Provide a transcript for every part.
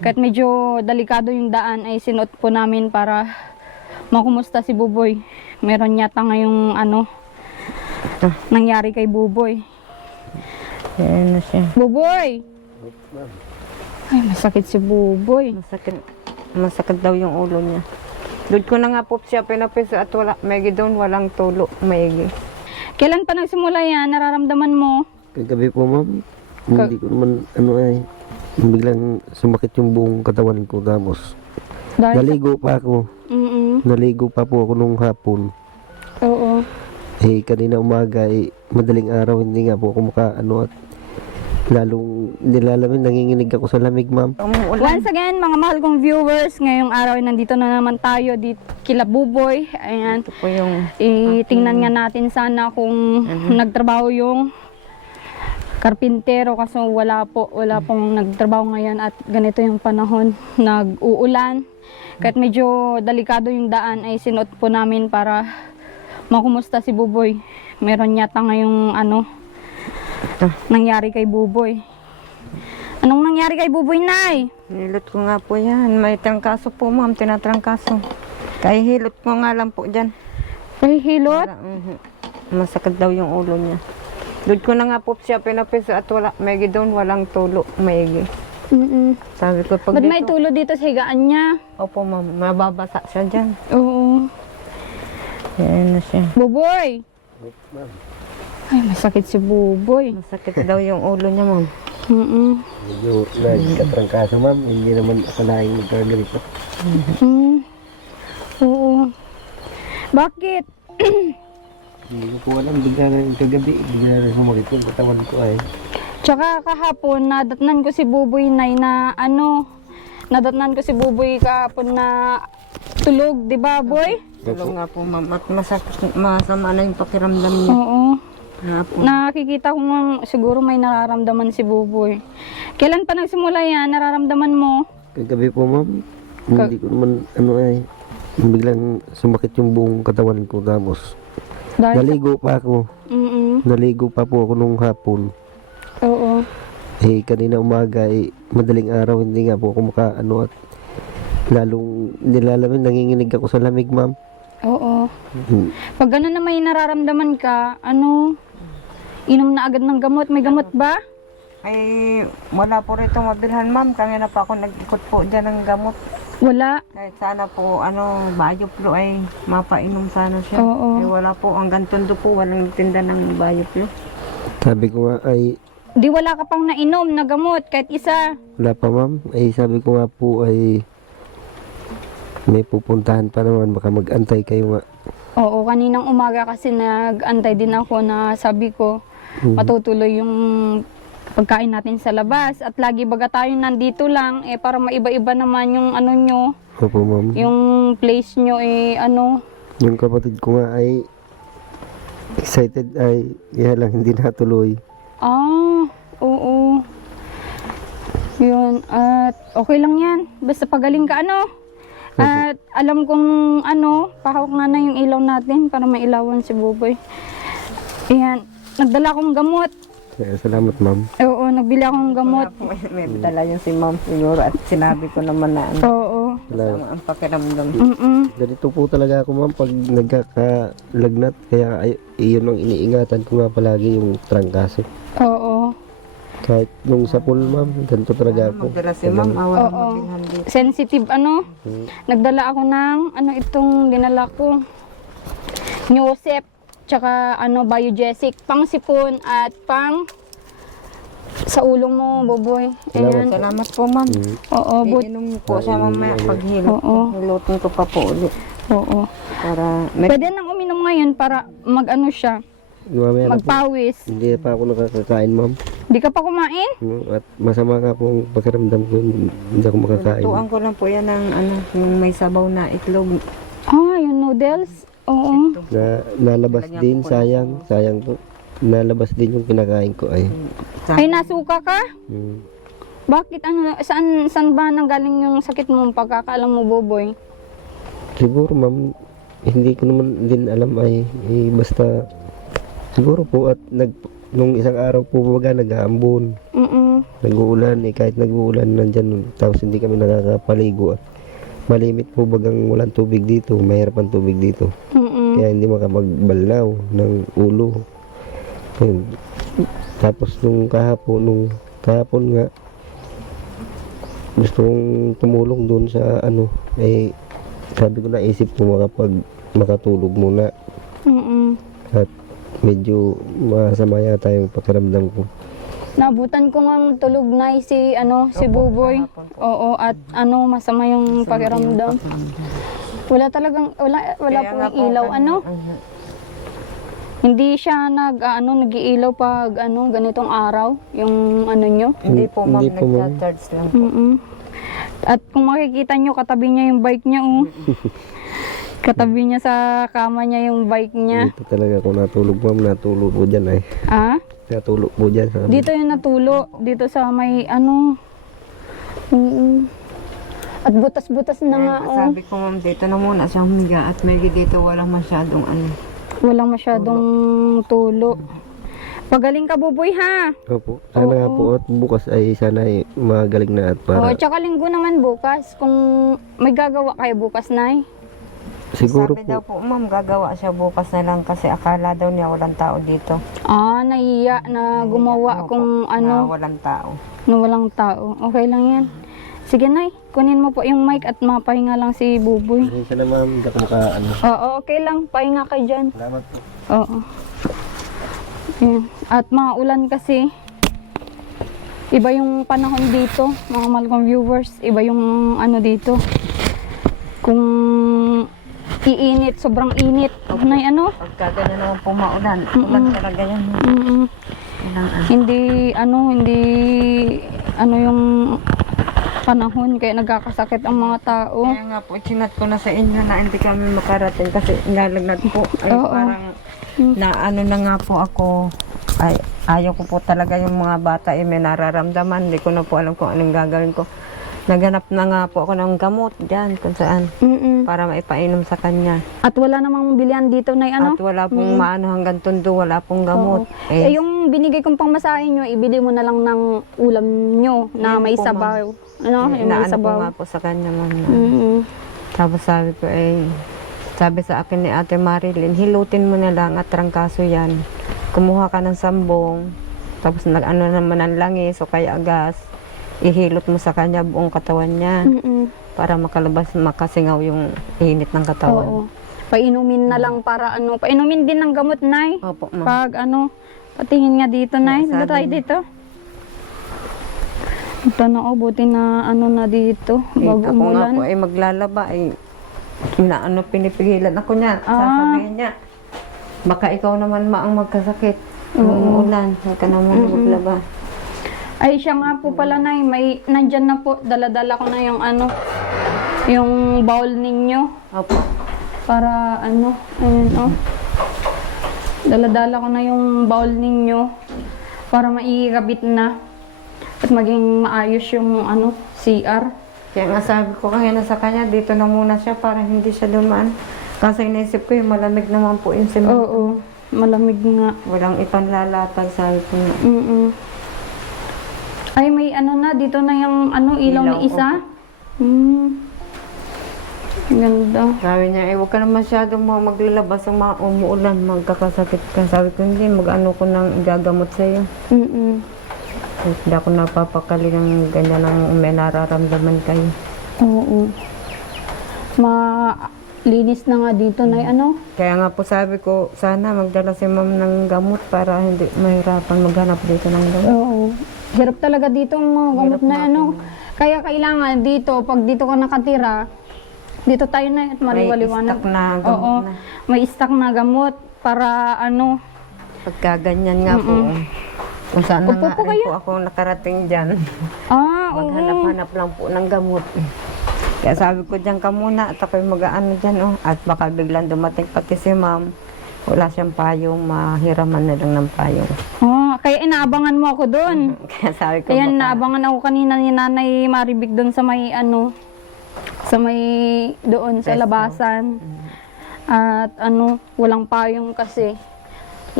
Kahit medyo delikado yung daan ay sinuot po namin para makumusta si Buboy. Meron yata ngayong nangyari kay Buboy. Ayan na siya. Buboy! Ay, masakit si Buboy. Masakit daw yung ulo niya. Doon ko na nga po siya pinapis at wala, maigi doon, walang tulo, maigi. Kailan pa nagsimula yan? Nararamdaman mo? Kagabi po ma'am, hindi ko naman biglang sumakit yung buong katawan ko tapos naligo pa ako. Naligo pa po ako nung hapon. Oo. Kanina umaga madaling araw hindi nga po ako at lalong nilalamin, nanginginig ako sa lamig ma'am. Once again, mga mahal kong viewers, ngayong araw ay nandito na naman tayo dito kila Buboy. Ayan. Ito po yung Itingnan nga natin sana kung nagtrabaho yung karpintero kasi wala pong nagtrabaho ngayon at ganito yung panahon, nag-uulan. Kahit medyo delikado yung daan ay sinuot po namin para makumusta si Buboy. Meron yata ngayong nangyari kay Buboy. Anong nangyari kay Buboy, Nay? hilot ko nga po yan. May trangkaso po ma'am, tinatrangkaso. Kaya hilot ko nga lang po dyan. Kay hilot? Masakit daw yung ulo niya. Doon ko na nga po siya pinapis at wala, maigi doon, walang tulo, maigi. Sabi ko pag Ba't may tulo dito sa higaan niya? Opo ma'am, mababasa siya dyan. Oo. Ayan na siya. Buboy! Ay, masakit si Buboy. Masakit daw yung ulo niya ma'am. Medyo nagkatrangkaso ma'am, hindi naman ako laing nagkaganito. Oo. Bakit? Hindi ko po alam, bigla na kagabi, bigla na sumakit yung katawan ko Tsaka kahapon, nadatnan ko si Buboy, Nay, na nadatnan ko si Buboy kahapon na tulog, di ba, Boy? Tulog nga po ma'am at masama na yung pakiramdam niya. Oo. Nga po. Nakikita ko siguro may nararamdaman si Buboy. Kailan pa nagsimula yan? Nararamdaman mo? Kagabi po ma'am, hindi ko naman biglang sumakit yung buong katawan ko tapos naligo pa ako. Naligo pa po ako nung hapon. Oo. Kanina umaga madaling araw hindi nga po ako at lalong nilalamin, nanginginig ako sa lamig ma'am. Oo. Pag gano'n na may nararamdaman ka, inom na agad ng gamot. May gamot ba? Ay, wala po rito mabilhan ma'am. Kami na pa ako nag-ikot po dyan ng gamot. Wala. Kahit sana po, Bioplo ay mapainom sana siya. Oo. Ay, wala po, hanggang tondo po, walang tinda ng Bioplo. Sabi ko nga Di wala ka pang nainom na gamot, kahit isa. wala pa ma'am. Sabi ko nga po may pupuntahan pa naman, baka mag-antay kayo nga. Oo, kaninang umaga kasi nag-antay din ako na sabi ko, matutuloy yung pagkain natin sa labas. At lagi baga tayo nandito lang, para maiba-iba naman yung nyo, Opo ma'am. yung place nyo, Yung kapatid ko nga excited kaya lang hindi natuloy. Oo. Yun, at okay lang yan. Basta pagaling ka, At alam kong pahawak nga na yung ilaw natin para mailawan si Buboy. Ayan, nagdala akong gamot. Salamat ma'am. Oo, nagbili akong gamot. May dala yung si ma'am siguro at sinabi ko naman na Oo. Salamat. ang pakiramdam. Ganito po talaga ako ma'am pag nagkakalagnat, kaya iyon ang iniingatan ko nga palagi, yung trangkaso. Oo. Kahit nung sa pool ma'am, ganito talaga ako. Magdala si ma'am, walang Oo. mabilhan dito. Sensitive, Nagdala ako ng, itong dinala ko. Newsep, tsaka, Biogesic, pang sipon at pang sa ulo mo, Buboy. Ayan. Salamat po ma'am. Oo, Iinom po siya mamaya paghilot. Oo. Hilutin ko pa po ulit. Oo. Para Pwede nang uminom ngayon para siya, Mamaya na po, magpawis. hindi pa ako nakakakain ma'am. Di ka pa kumain? At masama nga po ang pakiramdam ko, hindi ako makakain. tuang ko lang po yan ng yung may sabaw na itlog. Yung noodles. Oo. Nalabas din, sayang po. Nalabas din yung kinakain ko Ay, nasuka ka? Mm. Bakit saan ba nanggaling yung sakit mo pagkakaalam mo, Buboy? Siguro ma'am, hindi ko naman din alam basta siguro po at nung isang araw po baga nag-aambon. Mm-mm. Nag-uulan, kahit nag-uulan nandyan, tapos hindi kami nakakapaligo at malimit po bagang walang tubig dito, mahirap ang tubig dito. Mm-mm. Kaya hindi makapagbalnaw ng ulo. Ayun. Tapos nung kahapon nga, gusto kong tumulong doon sa sabi ko naisip ko makatulog muna. Mm-mm. At medyo masama yata yung pakiramdam ko. Naabutan ko nga tulog na si Buboy. Oo, at masama yung pakiramdam. Wala Kaya nga pong po, ilaw, Hindi siya nag-iilaw pag ganitong araw, yung nyo. Hindi po ma'am, Hindi po, ma'am. nagcha-charge lang. Mm-mm. At kung makikita nyo, katabi niya yung bike niya, Katabi niya sa kama niya yung bike niya. Dito talaga ako natulog, ma'am. Natulog po dyan Ah? Natulog po dyan. Dito yung natulo. Dito sa may Mm-mm. At butas-butas na nga, Sabi ko ma'am, dito na muna siya humiga at may dito walang masyadong Walang masyadong tulo. Pagaling ka, Buboy, ha? Opo. Sana nga po at bukas ay sana ay magaling na at Oo, para tsaka linggo naman bukas. Kung may gagawa kayo bukas, Nay. siguro Sabi po. daw po ma'am, gagawa siya bukas na lang kasi akala daw niya walang tao dito. Nahiya na gumawa kung Na walang tao. na walang tao. Okay lang yan. Sige, Nay. Kunin mo po yung mic at mapahinga lang si Buboy. Pasensya na, ma'am. Hindi ako Oo, okay lang. Pahinga ka dyan. Salamat po. Oo. Ayan. At maulan kasi. Iba yung panahon dito, mga Malcolm viewers. Iba yung dito. Kung iinit, sobrang init. Nay, Pagka gano'n naman po maulan, ulan talaga yan. Mm-mm. Hindi yung panahon kaya nagkakasakit ang mga tao. Kaya nga po, chinat ko na sa inyo na hindi kami makarating kasi nalagnat po. Ay Oo. parang na nga po ako. Ay, ayaw ko po talaga yung mga bata may nararamdaman. Hindi ko na po alam kung anong gagawin ko. Naghanap na nga po ako ng gamot dyan kung saan Mm-mm. para maipainom sa kanya. At wala namang bilihan dito na At wala pong maano hanggang tundo, wala pong gamot. Oo. Yung binigay kong pangmasahe nyo, ibili mo na lang ng ulam nyo na Yun may po, sabaw. Yung may Inaano ko sabaw. nga po sa kanya man. Mm-mm. Tapos sabi ko sabi sa akin ni Ate Marilyn, hilutin mo na lang at trangkaso yan. Kumuha ka ng sambong, tapos naman ng langis o kaya agas, ihilot mo sa kanya buong katawan niya Mm-mm. para makasingaw yung init ng katawan. Oo. Painumin na lang para painumin din ng gamot, Nay. Opo, ma'am. Pag patingin nga dito, Nay. Sabi Dito tayo mo. dito. Ito na, buti na na dito. Bago Ako nga umulan. po maglalaba pinipigilan ako niya. Sasabihin niya, baka ikaw naman ang magkasakit. Umuulan, huwag ka naman maglaba. Ay, siya nga po pala, Nay. Nandyan na po. Dala-dala ko na yung yung bowl ninyo. Opo. Para ayun, Dala-dala ko na yung bowl ninyo. Para maikabit na. At maging maayos yung CR. Kaya nga sabi ko kanina sa kanya, dito na muna siya para hindi siya dumaan. Kasi inisip ko malamig naman po yung cement. Oo. Malamig nga. Walang ipanlalatag, sabi ko nga. Mm-mm. Ay, may dito na yung ilaw na isa. Ganda. Sabi niya, huwag ka na masyadong maglalabas ang mga umuulan, magkakasakit ka. Sabi ko, hindi, mag-ano ko nang igagamot sa'yo. Mm-mm. Hindi ako napapakali ng ganyan ng may nararamdaman kayo. Oo. Malinis na nga dito na Kaya nga po sabi ko, sana magdala si ma'am ng gamot para hindi mahirapan maghanap dito ng gamot. Oo. Hirap talaga dito ang mga gamot na Kaya kailangan dito, pag dito ka nakatira, dito tayo na at maliwaliwanag. May stock na gamot Oo. na. May stock na gamot para Pagka ganyan nga po, kung saan na Upo nga po rin kayo. po ako nakarating dyan. Oo. Maghanap-hanap lang po ng gamot. Kaya sabi ko dyan ka muna at ako'y mag-aano dyan. At baka biglang dumating pati si ma'am. Wala siyang payong, mahiraman na lang ng payong. Kaya inaabangan mo ako doon. Kaya sabi ko Kaya baka, naabangan ako kanina ni Nanay Maribig doon sa may sa may doon sa Resto. labasan. At walang payong kasi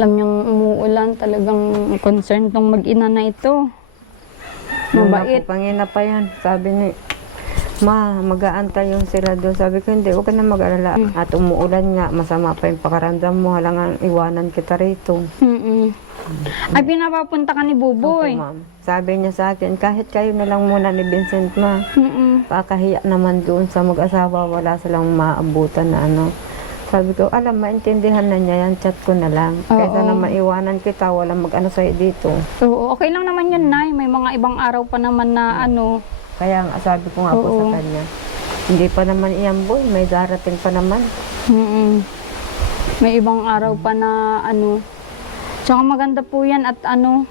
alam niyang umuulan, talagang concern tong mag-ina na ito. Mabait. Pangina pa yan. Sabi ni, ma, mag-aantay yung sila doon. Sabi ko, hindi, huwag ka na mag-alala. At umuulan nga, masama pa yung pakaramdam mo. Halangang iwanan kita rito. Ay, pinapapunta ka ni Buboy. Opo, ma'am. Sabi niya sa akin, kahit kayo na lang muna ni Vincent, ma. Pakahiya naman doon sa mag-asawa, wala silang maabutan na ano. Sabi ko, alam, maintindihan na niya yan, chat ko na lang. Kaysa na maiwanan kita, walang mag-ano sa'yo dito. Oo, okay lang naman yun, Nay. May mga ibang araw pa naman na ano. Kaya nga, sabi ko nga po sa kanya, hindi pa naman iyan, boy, may darating pa naman. May ibang araw pa na ano. Tsaka maganda po yan at ano,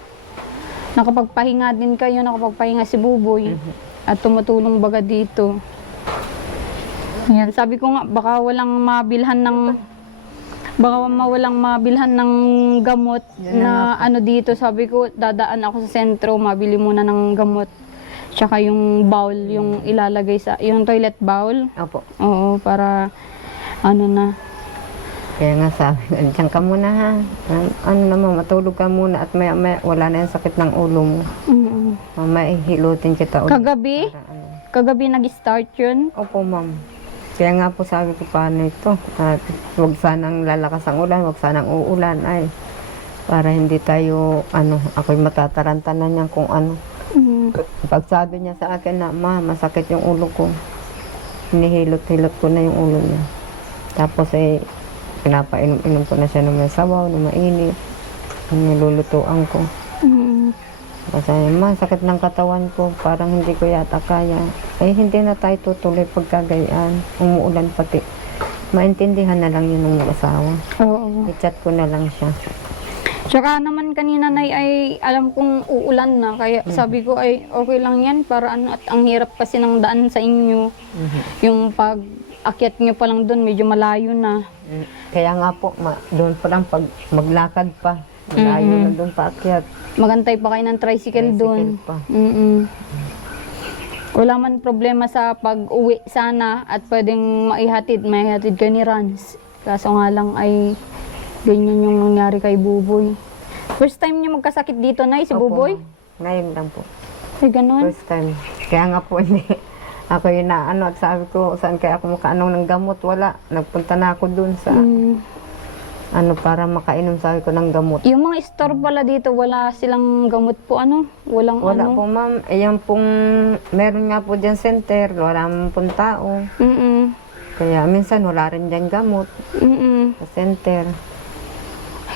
nakapagpahinga din kayo, nakapagpahinga si Buboy. At tumutulong baga dito. Yan, sabi ko nga, baka walang mabilhan ng gamot na ano dito. Sabi ko, dadaan ako sa sentro, mabili muna ng gamot. Tsaka yung bowl, yung ilalagay sa, yung toilet bowl. Opo. Oo, para ano na. Kaya nga sabi, dyan ka muna ha. Ano naman, matulog ka muna at maya wala na yung sakit ng ulo mo. Mamaya hilutin kita ulit. Kagabi? Kagabi nag-start yun? Opo, ma'am. Kaya nga po sabi ko, paano ito? At huwag sanang lalakas ang ulan, huwag sanang uulan. Ay, para hindi tayo, ako'y matataranta na niyan kung ano. Pag sabi niya sa akin na, ma, masakit yung ulo ko. Hinihilot-hilot ko na yung ulo niya. Tapos pinapainom-inom ko na siya ng may sabaw, ng mainit. Nilulutuan ko. Kasi, ma, sakit ng katawan ko, parang hindi ko yata kaya. Hindi na tayo tutuloy pagkagayaan. Umuulan pati. Maintindihan na lang yun ng mag-asawa. Oo. I-chat ko na lang siya. Tsaka naman kanina, Nay, ay alam kong uulan na. Kaya sabi ko ay okay lang yan para ano. At ang hirap kasi ng daan sa inyo. Yung pag-akyat nyo pa lang doon, medyo malayo na. Kaya nga po, doon pa lang pag maglakad pa. Malayo na doon pa akyat. Magantay pa kayo ng tricycle doon. Pa. Wala man problema sa pag-uwi sana at pwedeng maihatid kayo ni Rans. Kaso nga lang ay ganyan yung nangyari kay Buboy. First time niyo magkasakit dito, Nay, si Opo, Buboy? ma'am. Ngayon lang po. Ay, ganun. First time. Kaya nga po hindi. Ako yun na at sabi ko, saan kaya ako makaanong ng gamot? Wala. Nagpunta na ako dun sa para makainom sabi ko ng gamot. Yung mga store pala dito, wala silang gamot po, Walang Wala po, ma'am. Ayan pong, meron nga po dyan center, wala pong tao. Kaya minsan wala rin dyan gamot sa center.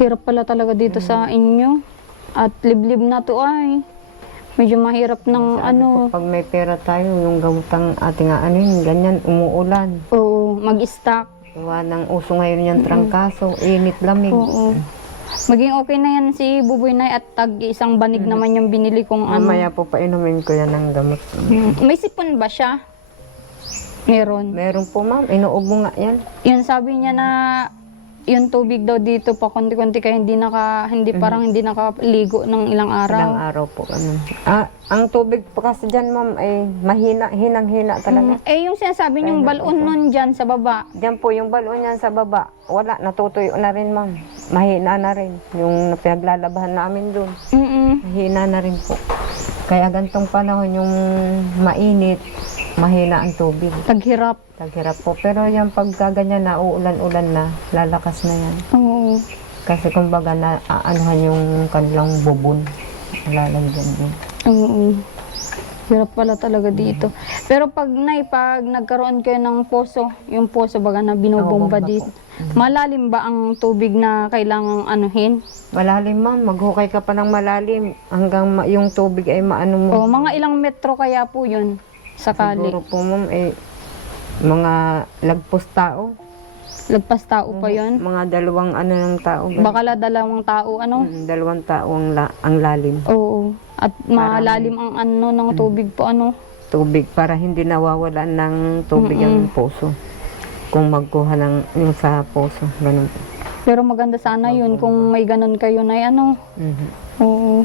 Hirap pala talaga dito sa inyo. At liblib na to ay. Medyo mahirap ng Sabi ko, pag may pera tayo, yung gamot ang ating ganyan, umuulan. Oo, mag-stock. Gawa ng uso ngayon yung trangkaso, init lamig. Oo. Maging okay na yan si Buboy, Nay, at isang banig naman yung binili kong Mamaya po painumin ko yan ng gamot. May sipon ba siya? Meron. Meron po, ma'am. Inuubo nga yan. Yun sabi niya na yung tubig daw dito pa konti-konti kaya parang hindi nakaligo ng ilang araw. Ilang araw po. Ang tubig po kasi dyan, ma'am, ay hinang-hina talaga. Yung sinasabi niyong balon nun dyan sa baba. Dyan po, yung balon yan sa baba, wala, natutuyo na rin, ma'am. Mahina na rin. Yung pinaglalabahan namin doon. Mahina na rin po. Kaya gantong panahon yung mainit, mahina ang tubig. Taghirap. Taghirap po. Pero yung pagkaganyan na uulan-ulan na, lalakas na yan. Oo. Kasi kumbaga na aanuhan yung kanilang bubon. Lalagyan din. Oo. Hirap pala talaga dito. Pero pag nagkaroon kayo ng poso, yung poso baga na binubomba bomba dito. Malalim ba ang tubig na kailangang anuhin? Malalim, ma'am. Maghukay ka pa ng malalim hanggang yung tubig ay maano mo. O, mga ilang metro kaya po yun sakali? Siguro po, ma'am, mga lagpos tao. Lagpas tao pa yun? Mga dalawang ng tao. Bakala dalawang tao, Dalawang tao ang lalim. Oo. At malalim ang ng tubig po, Tubig para hindi nawawalan ng tubig ang poso. Kung magkuha yung sa poso. Ganun. Pero maganda sana yun kung may ganun kayo na Oo.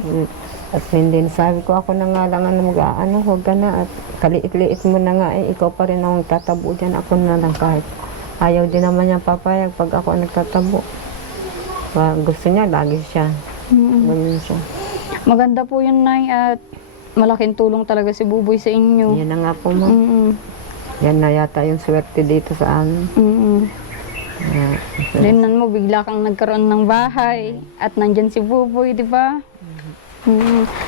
At hindi sabi ko, ako na nga lang huwag ka na. At kaliit-liit mo na nga, ikaw pa rin ang nagtatabo dyan. Ako na lang kahit ayaw din naman niya papayag pag ako nagtatabo. gusto niya, lagi siya. Mm-mm. Ganyan siya. Maganda po yun, Nay, at malaking tulong talaga si Buboy sa inyo. Yan na nga po, ma'am. Mm-mm. Yan na yata yung swerte dito sa amin. Mm-mm. Na, Tingnan mo, bigla kang nagkaroon ng bahay at nandyan si Buboy, di ba?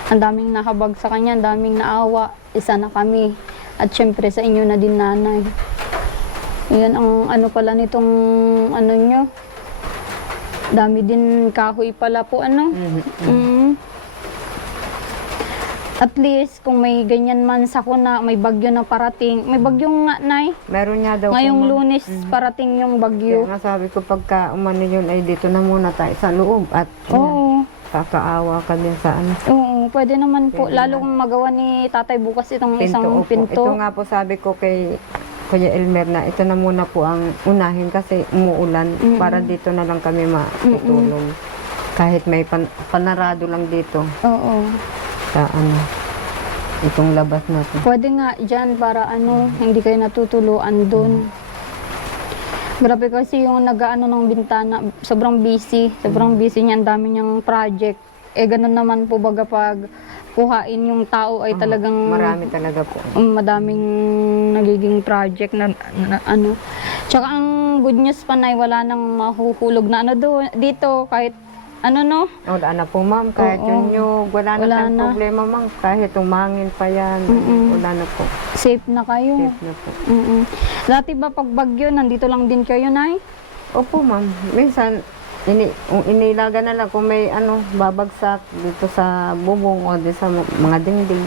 Ang daming nahabag sa kanya, ang daming naawa. Isa na kami. At syempre sa inyo na din, Nanay. Yan ang ano pala nitong ano nyo. Dami din kahoy pala po, ano? Mm. At least, kung may ganyan man sa kuna, may bagyo na parating. May bagyo nga, Nay. meron niya daw Ngayong po, ma'am. Lunes, parating yung Kaya bagyo. nga sabi ko pagka umano yun ay dito na muna tayo sa loob at Oo. kakaawa ka din sa ano. Oo, pwede naman po. Pwede Lalo kung magawa ni tatay bukas itong isang Opo. pinto. Ito nga po sabi ko kay Kuya Elmer na ito na muna po ang unahin kasi umuulan para dito na lang kami matutulog. Kahit may panarado lang dito Oo. sa ano, itong labas natin. Pwede nga dyan para ano, hindi kayo natutuluan doon. Grabe kasi yung nag-ano ng bintana, sobrang busy. Sobrang busy niya, ang dami niyang project. Eh ganun naman po baga pag kuhain yung tao ay talagang Marami talaga po. madaming nagiging project na ano. Tsaka ang good news pa na wala nang mahuhulog na ano doon dito kahit ano no. Wala na po ma'am, kahit Oo. yun yung wala na Wala tayong na. problema ma'am, kahit umangin pa yan, wala na po. Safe na kayo. Safe na po. Dati ba pag bagyo nandito lang din kayo, Nay? Opo ma'am, minsan inilaga na lang kung may ano, babagsak dito sa bubong o di sa mga dingding.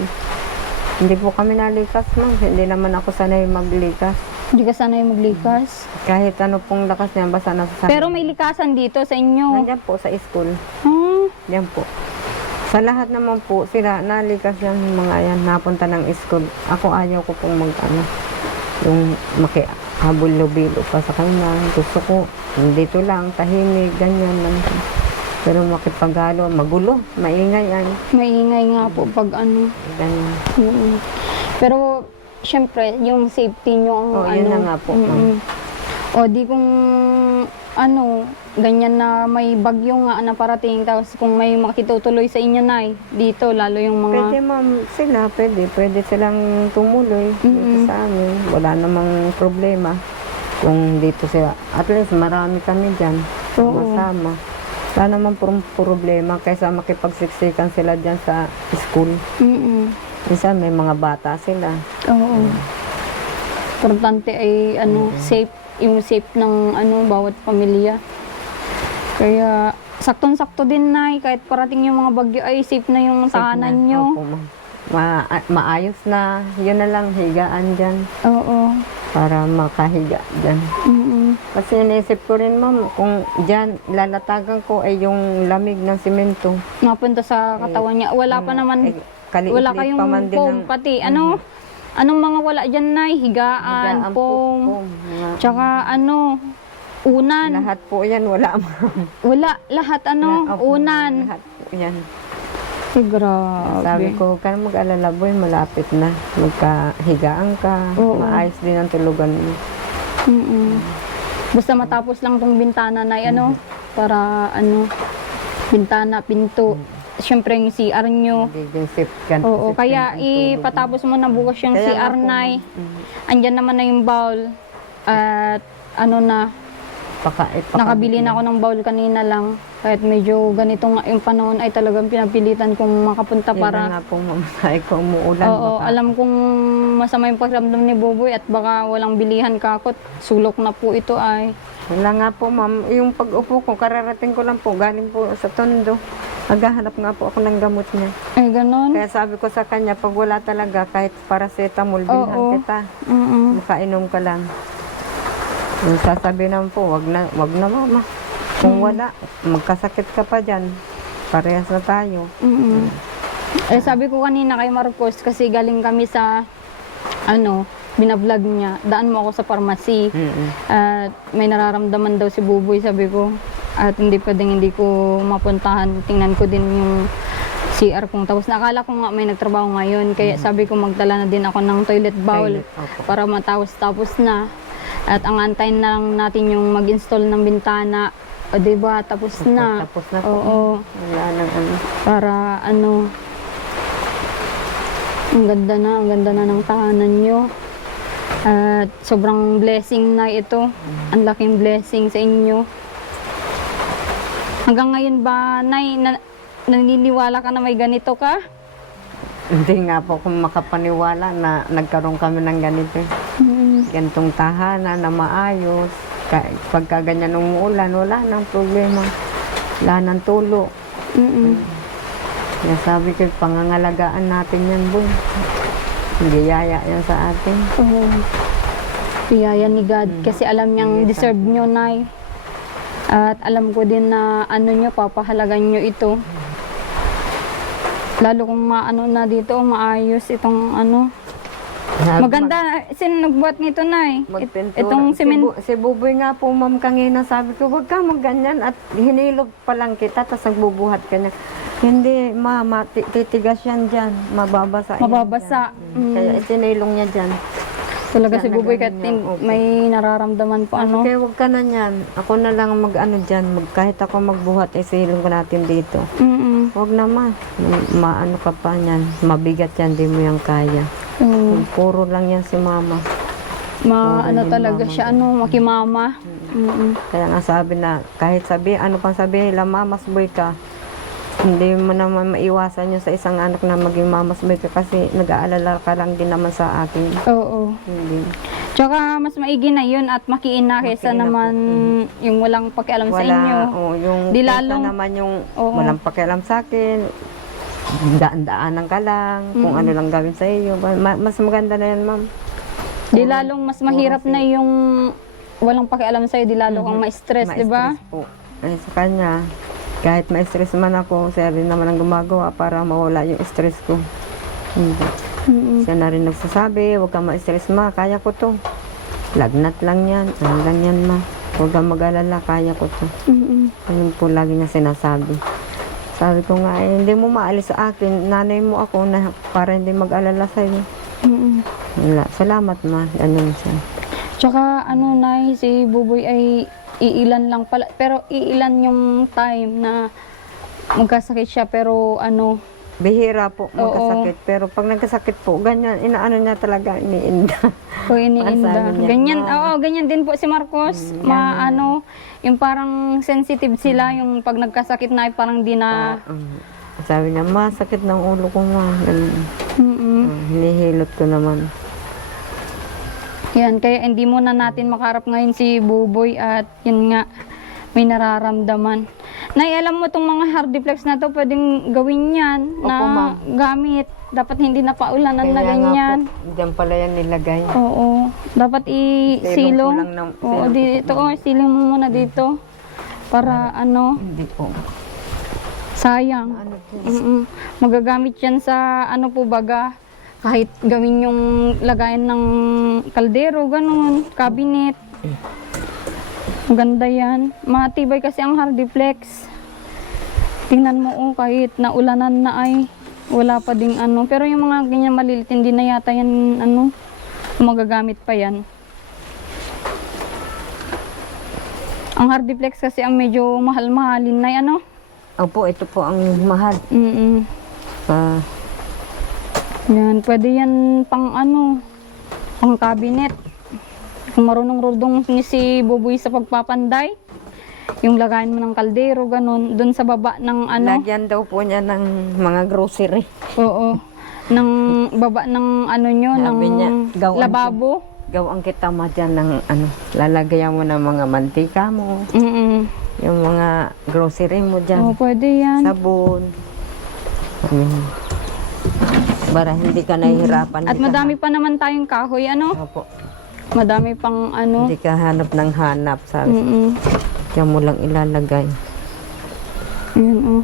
Hindi po kami nalikas ma'am, hindi naman ako sanay maglikas. Hindi ka sanay maglikas. Kahit ano pong lakas niya, basta nasa sanay. Pero may likasan dito sa inyo. Nandiyan po sa school, Hmm. yan po. Sa lahat naman po, sila nalikas yung mga yan, napunta ng school. Ako ayaw ko pong ano, yung makihabol-lubilo pa sa kanya. Gusto ko, dito lang, tahimik, ganyan lang. Pero makipaghalo, magulo, maingay yan. Maingay nga po pag ano. Ganyan. Mm. Pero, syempre, yung safety nyo ang Oh, ano. yun na nga po, ma'am. O di kung ano, ganyan na may bagyo nga na parating, tapos kung may makitutuloy sa inyo, Nay, dito, lalo yung Pwede mga... ma'am, sila, pwede silang tumuloy dito sa amin. Wala namang problema. Kung dito sila, at least marami kami dyan, Oo. masama. Wala namang problema kaysa makipagsiksikan sila dyan sa school. Mm-mm. Minsan may mga bata sila. Oo. Importante ay ano, safe, yung safe ng ano bawat pamilya. Kaya saktong-sakto din, Nay, kahit parating yung mga bagyo ay safe na yung tahanan nyo. Opo, ma'am. Maayos na, yun na lang, higaan dyan. Oo. Para makahiga dyan. Mm-mm. Kasi inisip ko rin ma'am, kung dyan lalatagan ko ay yung lamig ng simento. Napunta sa katawan niya. Wala pa naman, Kaliit-liit wala kayong pa man din foam, ng- pati ano, anong mga wala dyan, Nay? Higaan, higaan po, foam, foam, mga- tsaka ano, unan. lahat po yan, wala ma'am. Wala, lahat ano, Opo, unan. Lahat po yan. Ay, grabe. Sabi ko, kaya mag-alala boy, malapit na. Magkahigaan ka, Oo. maayos din ang tulugan mo. Mm-mm. Basta matapos lang tong bintana na ano, para ano, bintana, pinto. Siyempre yung CR nyo. Magiging safe ka. Oo, safe kaya ka ng tulog mo. ipatapos mo na bukas yung Kaya nga CR po, na. ma'am. Andyan naman na yung bowl. At ano na, nakabili na ako ng bowl kanina lang. Kahit medyo ganito nga yung panahon ay talagang pinapilitan kong makapunta Yun para... na nga po ma'am, sabi ko umuulan. Oo, baka- alam kong masama yung pakiramdam ni Boboy at baka walang bilihan kakot. Sulok na po ito ay. Wala nga po ma'am, yung pag-upo ko, kararating ko lang po, galing po sa Tondo. Naghahanap nga po ako ng gamot niya. Ay, ganon. Kaya sabi ko sa kanya, pag wala talaga, kahit paracetamol, bilhan Oo. kita. Mm-mm. Makainom ka lang. Yung sasabi naman po, wag na mama. Kung wala, magkasakit ka pa dyan. Parehas na tayo. Mm-mm. Eh, sabi ko kanina kay Marcos, kasi galing kami sa, ano, binablog niya, daan mo ako sa pharmacy. At may nararamdaman daw si Buboy, sabi ko. At hindi pwedeng hindi ko mapuntahan. Tingnan ko din yung CR kong. Tapos nakala ko nga may nagtrabaho ngayon. Kaya sabi ko magdala na din ako ng toilet bowl Toilet, opo. para matapos-tapos na. At ang antayin na lang natin yung mag-install ng bintana. O diba, tapos na. Tapos na po. Oo. Wala nang ano. Para ano, ang ganda na ng tahanan nyo. At sobrang blessing na ito. Ang laking blessing sa inyo. Hanggang ngayon ba, Nay, naniniwala ka na may ganito ka? Hindi nga po kung makapaniwala na nagkaroon kami ng ganito. Ganitong tahanan na maayos. Pagka ganyan umuulan, wala nang problema. Wala nang tulo. Kaya sabi ko, pangangalagaan natin yan, boy. Hindi yaya yan sa atin. Oo. Biyaya ni God. Kasi alam niyang deserve nyo, Nay. At alam ko din na ano nyo, papahalagan nyo ito. Lalo kung maano na dito, maayos itong ano. Maganda. Sino nagbuhat nito, Nay? Magpintura. Itong simen... Si Buboy nga po, ma'am, kanina sabi ko, wag ka magganyan. At hinilog pa lang kita, tapos nagbubuhat ka niya. Hindi, mama, titigas yan dyan. Mababasa. yan Mababasa. dyan. Kaya isinilong niya dyan. Talaga si Kaya Buboy na kahit ganyan, opo. may nararamdaman po ano. Kaya wag ka na yan. Ako na lang mag-ano dyan. Kahit ako magbuhat, isilong ko natin dito. Wag naman. Maano ka pa yan. Mabigat yan, di mo yan kaya. Puro lang yan si mama. Ano talaga siya, ano, makimama. Kaya nga sabi na, kahit sabi, ano pang sabi nila, mamas boy ka. Hindi mo naman maiwasan yun sa isang anak na maging mamas boy ka kasi nag-aalala ka lang din naman sa akin. Oo. Hindi. Tsaka mas maigi na yun at makiin na kaysa Makiin na naman yung walang pakialam sa inyo. Yung Di kaysa lalong- naman yung Oo. walang pakialam sa akin. Daan-daanan ka lang, kung ano lang gawin sa iyo. Mas maganda na yan, ma'am. Di lalong mas mahirap na yung walang pakialam sa'yo, di lalo kang ma-stress, di ba? Ma-stress po. Eh, sa kanya, kahit ma-stress man ako, siya rin naman ang gumagawa para mawala yung stress ko. Hindi. Siya na rin nagsasabi, huwag kang ma-stress, ma, kaya ko to. Lagnat lang yan, ano lang yan, ma. Huwag kang mag-alala, kaya ko to. Ayun po lagi niya sinasabi. Sabi ko nga, hindi mo maalis sa akin, nanay mo ako na para hindi mag-alala sa'yo. Wala. Salamat, ma. Ganun siya. Tsaka ano, Nay, si Buboy ay iilan lang pala, pero iilan yung time na magkasakit siya, pero ano, Bihira po magkasakit. Pero pag nagkasakit po, ganyan, inaano niya talaga, iniinda. kung iniinda. Masabi niya, Ganyan, "Ma." oo, ganyan din po si Marcos. Ano, yung parang sensitive sila, yung pag nagkasakit na ay parang di na, Sabi niya, ma, sakit ng ulo ko, ma. Ganun. Hinihilot ko naman. yan, kaya hindi muna natin makarap ngayon si Buboy at yun nga, may nararamdaman. Nay, alam mo itong mga hardiplex na to, pwedeng gawin yan na Opo, ma'am. gamit. Dapat hindi na paulanan na Kaya nga ganyan. po, diyan pala yan nilagay. Oo. Dapat Silong isilong. ko lang ng- Oo, silong dito. Oh, silong mo muna dito. Para ano, Hindi po. sayang. Ano po? Magagamit yan sa ano po baga. Kahit gawin yung lagayan ng kaldero, ganun, cabinet. Maganda yan. Matibay kasi ang hardiplex. Tingnan mo, oh, kahit naulanan na ay wala pa ding ano. Pero yung mga ganyan malilit, hindi na yata yan ano, magagamit pa yan. Ang hardiplex kasi ang medyo mahal-mahalin na yan, ano? Opo, ito po ang mahal. Yan, pwede yan pang ano, pang cabinet. Kung marunong-rudong ni si Buboy sa pagpapanday, yung lagayan mo ng kaldero, ganun, dun sa baba ng ano, Lagyan daw po niya ng mga grocery. oo, ng baba ng ano nyo, ng Sabi niya, gawan lababo. Gawang kita ma dyan ng ano, lalagyan mo ng mga mantika mo, yung mga grocery mo dyan, Oo, pwede yan. sabon. Para hindi ka nahihirapan. At hindi ka madami pa naman tayong kahoy, ano? Opo. Madami pang ano. Hindi ka hanap ng hanap, sabi. Diyan mo lang ilalagay. Ayan, oh.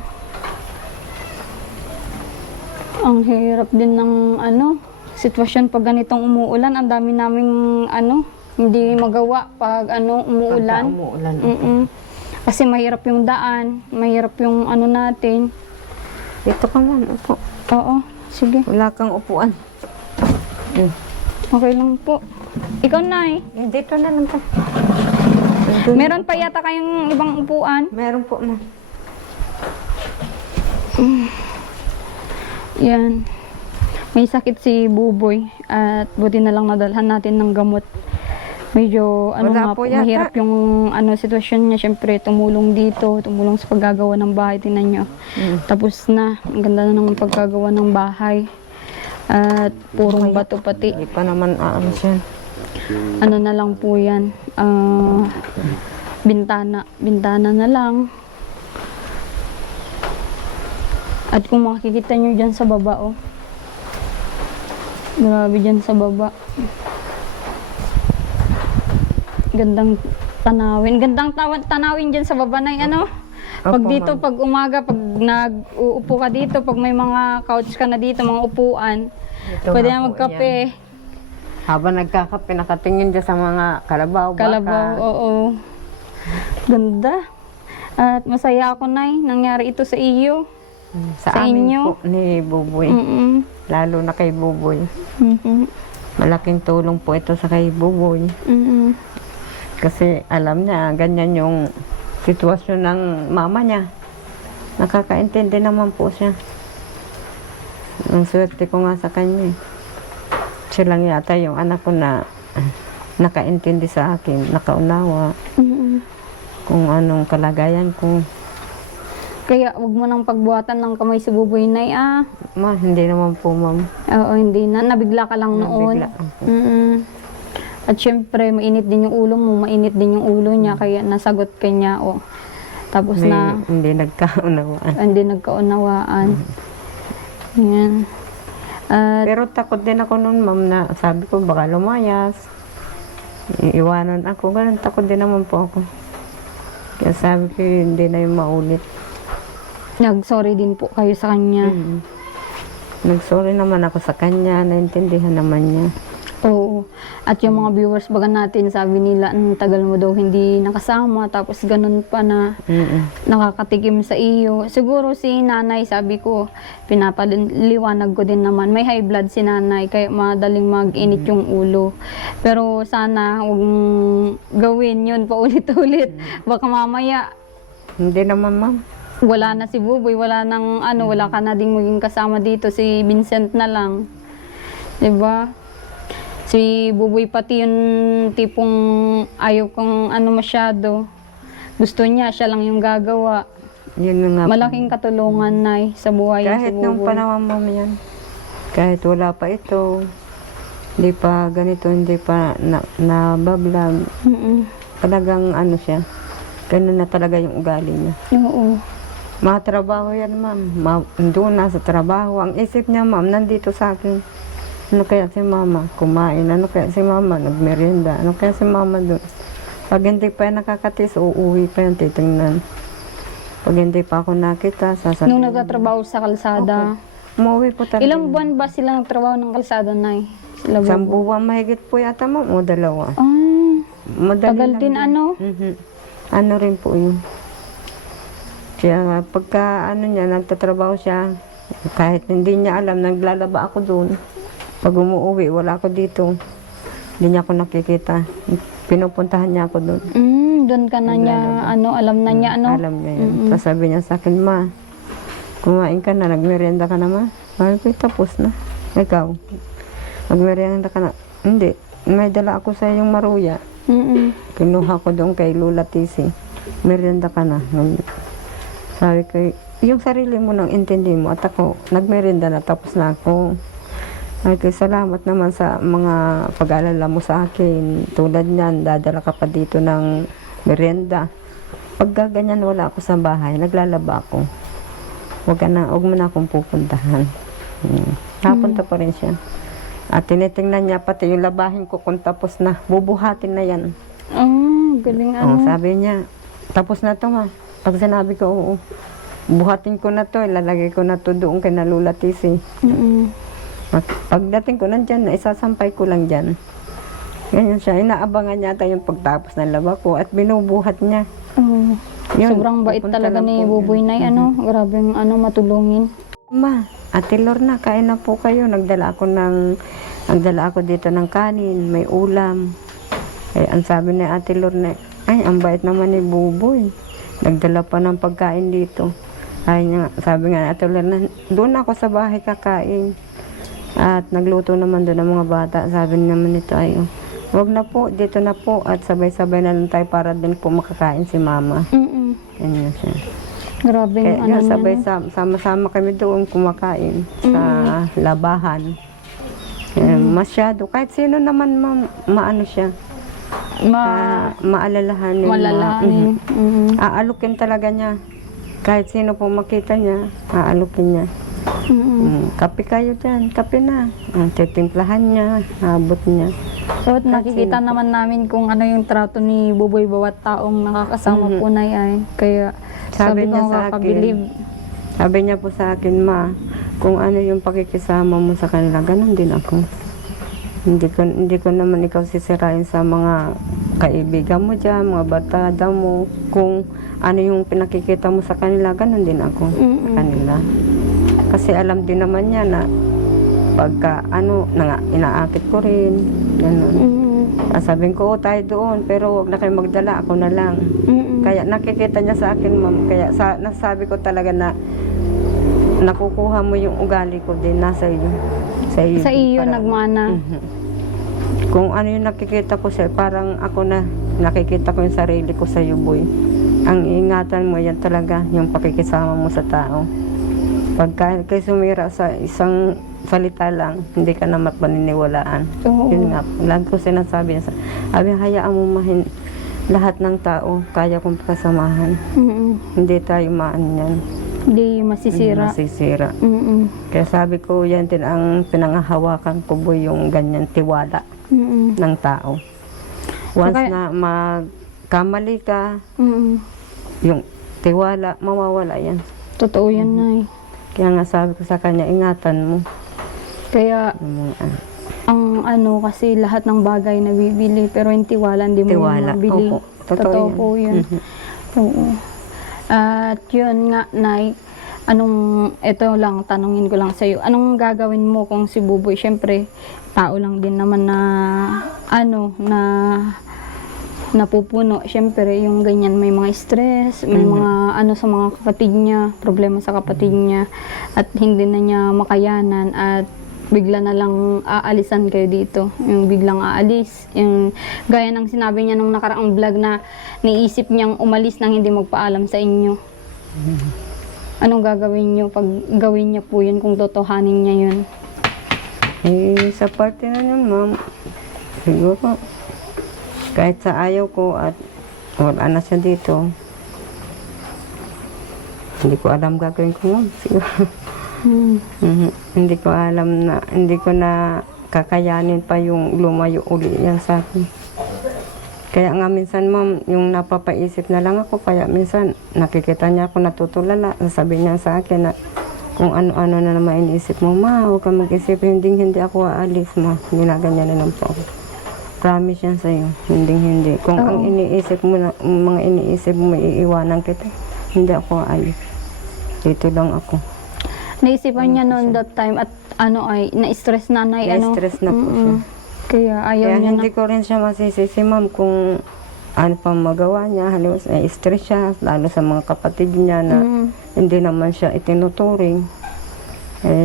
Ang hirap din ng ano, sitwasyon pag ganitong umuulan. Ang dami naming ano, hindi magawa pag ano, umuulan. Pagka umuulan. Kasi mahirap yung daan, mahirap yung ano natin. Dito ka man, upo. Oo, sige. Wala kang upuan. Okay lang po. Ikaw, Nay. Dito na lang ka. Meron pa yata kayong ibang upuan? Meron po, ma'am. Yan. May sakit si Buboy at buti na lang nadalhan natin ng gamot. Medyo ano Wala nga po po, yata. mahirap yung sitwasyon niya. Siyempre, tumulong dito, tumulong sa paggagawa ng bahay. Tingnan nyo. Tapos na. Ang ganda na ng pagkagawa ng bahay. At purong bato pati. Hindi pa naman aalis yan. Ano na lang po yan. Bintana. Bintana na lang. At kung makikita nyo dyan sa baba, oh. Grabe dyan sa baba. Gandang tanawin. Gandang tanawin dyan sa baba na ano. Pag Opo, dito, ma'am. pag umaga, pag nag-uupo ka dito, pag may mga couch ka na dito, mga upuan, Ito pwede nga na po, magkape. yan. Habang nagkakape, nakatingin dyan sa mga kalabaw, baka. Kalabaw, oo. Ganda. At masaya ako, Nay. Nangyari ito sa iyo. Sa sa amin inyo. po ni Buboy. Mm-mm. Lalo na kay Buboy. Mm-mm. Malaking tulong po ito sa kay Buboy. Mm-mm. Kasi alam niya, ganyan yung sitwasyon ng mama niya. Nakakaintindi naman po siya. Ang swerte ko nga sa kanya. Siya lang yata yung anak ko na nakaintindi sa akin, nakaunawa Mm-mm. kung anong kalagayan ko. Kaya wag mo nang pagbuhatan ng kamay si Buboy, Nay, ah. Ma, hindi naman po, ma'am. Oo, hindi na. Nabigla ka lang noon. Nabigla ako. Mm-mm. At syempre, mainit din yung ulo mo, mainit din yung ulo niya, kaya nasagot ka niya, oh. Tapos na, Hindi nagkaunawaan. hindi nagkaunawaan. Yan. At, Pero takot din ako noon, ma'am, na sabi ko baka lumayas. Iiwanan ako. Ganun, takot din naman po ako. Kaya sabi ko hindi na yung maulit. nag-sorry din po kayo sa kanya. Nag-sorry naman ako sa kanya. Naintindihan naman niya. Oo. At yung mga viewers baga natin, sabi nila, ang tagal mo daw hindi nakasama, tapos ganun pa na nakakatikim sa iyo. Siguro si nanay, sabi ko, pinapaliwanag ko din naman, may high blood si nanay, kaya madaling mag-init yung ulo. Pero sana huwag mong gawin yun paulit-ulit. Baka mamaya, Hindi naman, ma'am. wala na si Buboy, wala nang wala ka na ding maging kasama dito, si Vincent na lang. 'Di ba? Si Buboy pati yung tipong ayaw kong masyado. Gusto niya, siya lang yung gagawa. Yun na nga. po. Malaking katulungan, Nay, sa buhay Kahit si nung Buboy. panahon, ma'am, yan. Kahit wala pa ito. Hindi pa ganito, hindi pa nabablog. Mm-mm. Talagang siya. Ganun na talaga yung ugali niya. Oo. Matrabaho yan, ma'am. Doon na sa trabaho. Ang isip niya, ma'am, nandito sa akin. Ano kaya si mama? Kumain. Ano kaya si mama? Nagmerienda. Ano kaya si mama doon? Pag hindi pa yan nakakatis, uuwi pa yan, titingnan. Pag hindi pa ako nakita, sasabihin. Nung nagtatrabaho sa kalsada, Umuwi po talaga. ilang buwan ba sila nagtrabaho ng kalsada, Nay? Sila Isang Buboy? buwan mahigit po yata, ma'am, o dalawa. Madali Tagal lang din, Ano rin po yun. Kaya pagka niya, nagtatrabaho siya, kahit hindi niya alam, naglalaba ako doon. Pag umuwi, wala ako dito. Hindi niya ako nakikita. Pinupuntahan niya ako doon. Doon ka na niya, alam na niya, Alam niya yun. Tapos sabi niya sa akin, ma, kumain ka na, nagmerienda ka na, ma. Sabi ko, tapos na. Ikaw, nagmerienda ka na. Hindi, may dala ako sa iyong maruya. Kinuha ko doon kay Lola Tisi. Merienda ka na. Sabi ko, yung sarili mo nang intindi mo at ako, nagmerienda na, tapos na ako. Sabi ko, salamat naman sa mga pag-alala mo sa akin. Tulad niyan, dadala ka pa dito ng merienda. Pag gaganyan wala ako sa bahay, naglalaba ako. Huwag mo na akong pupuntahan. Napunta pa rin siya. At tinitingnan niya pati yung labahin ko kung tapos na. Bubuhatin na yan. Galing Sabi niya, tapos na to, ma. Pag sinabi ko, oo. Buhatin ko na to, ilalagay ko na to doon kay Lula Tisi. Pagdating ko nandyan, isasampay ko lang dyan. Ganyan siya. Inaabangan niya yung pagtapos ng laba ko at binubuhat niya. Yun, Sobrang bait pupunta talaga lang ni po Buboy, yun. Nay, grabeng matulungin. Ma, Ate Lorna, kain na po kayo. Nagdala ako dito ng kanin, may ulam. Ang sabi ni Ate Lorna, Ay, ang bait naman ni Buboy. Nagdala pa ng pagkain dito. Ay niya, sabi nga Ate Lorna, doon ako sa bahay kakain. At nagluto naman doon ng mga bata. Sabi naman nito ay, wag na po, dito na po. At sabay-sabay na lang tayo para din po makakain si Mama. Ganyan siya. Grabe yung Kaya ano yun, sabay niya. sama-sama kami doon kumakain sa labahan. Masyado. Kahit sino naman maano siya. Maalalahanin. Malalahanin. Aalukin talaga niya. Kahit sino po makita niya, aalukin niya. Kape kayo dyan, kape na. Titimplahan niya, abot niya. So, at nakikita naman namin kung ano yung trato ni Buboy bawat taong nakakasama po na yan. Kaya sabi niya ko sa kakabilib. Sabi niya po sa akin, Ma, kung ano yung pakikisama mo sa kanila, ganun din ako. Hindi ko naman ikaw sisirain sa mga kaibigan mo dyan, mga barkada mo. Kung ano yung pinakikita mo sa kanila, ganun din ako sa kanila. Kasi alam din naman niya na pagka inaakit ko rin, ganun. Sabihin ko, tayo doon, pero huwag na kayo magdala, ako na lang. Kaya nakikita niya sa akin, ma'am. Kaya nasabi ko talaga na nakukuha mo yung ugali ko din, nasa iyo. Sa iyo nagmana. Kung ano yung nakikita ko sa'yo, parang ako na nakikita ko yung sarili ko sa'yo, boy. Ang ingatan mo yan talaga, yung pakikisama mo sa tao. Pagka kayo sumira sa isang salita lang, hindi ka na mapaniniwalaan. Yun nga, lagi ko sinasabi niya. Sabi, hayaan mo lahat ng tao, kaya kong kasamahan. Hindi tayo yan. Hindi masisira. Masisira. Kaya sabi ko, yan din ang pinangahawakan ko, boy, yung ganyan tiwala ng tao. Once na magkamali ka, yung tiwala, mawawala yan. Totoo yan, Nay. Kaya nga sabi ko sa kanya, ingatan mo. Kaya, ang kasi lahat ng bagay na bibili, pero yung tiwala, hindi mo Tiwala. mabili. Opo. Totoo yan. po yun. Oo. At yun nga, Nay, ito lang, tanungin ko lang sa'yo, anong gagawin mo kung si Buboy, syempre, tao lang din naman na, na napupuno. Syempre, yung ganyan, may mga stress, may mga sa mga kapatid niya, problema sa kapatid niya, at hindi na niya makayanan, at bigla na lang aalisan kayo dito. Yung biglang aalis. Yung gaya ng sinabi niya nung nakaraang vlog na niisip niyang umalis nang hindi magpaalam sa inyo. Anong gagawin niyo pag gawin niya po yun kung totohanin niya yun? Sa parte na yun, ma'am, siguro, kahit sa ayaw ko at wala na siya dito, hindi ko alam gagawin ko, ma'am. Siguro. Hindi ko na kakayanin pa yung lumayo uli yan sa akin. Kaya nga minsan, ma'am, yung napapaisip na lang ako, kaya minsan nakikita niya ako natutulala, sabi niya sa akin na kung ano-ano na naman iniisip mo, Ma, huwag kang mag-isip, hindi ako aalis, Ma. Ginaganyan na lang po ako. Promise yan sa'yo, hindi. Kung ang iniisip mo, mga iniisip mo, iiwanan kita, hindi ako aalis. Dito lang ako. Naisipan niya noon that time at na-stress na, Nay. Na-stress na po siya. Kaya ayaw Kaya niya hindi ko rin siya masisisi, ma'am, kung ano pa magawa niya. Halimbawa, na-stress siya, lalo sa mga kapatid niya na hindi naman siya itinuturing.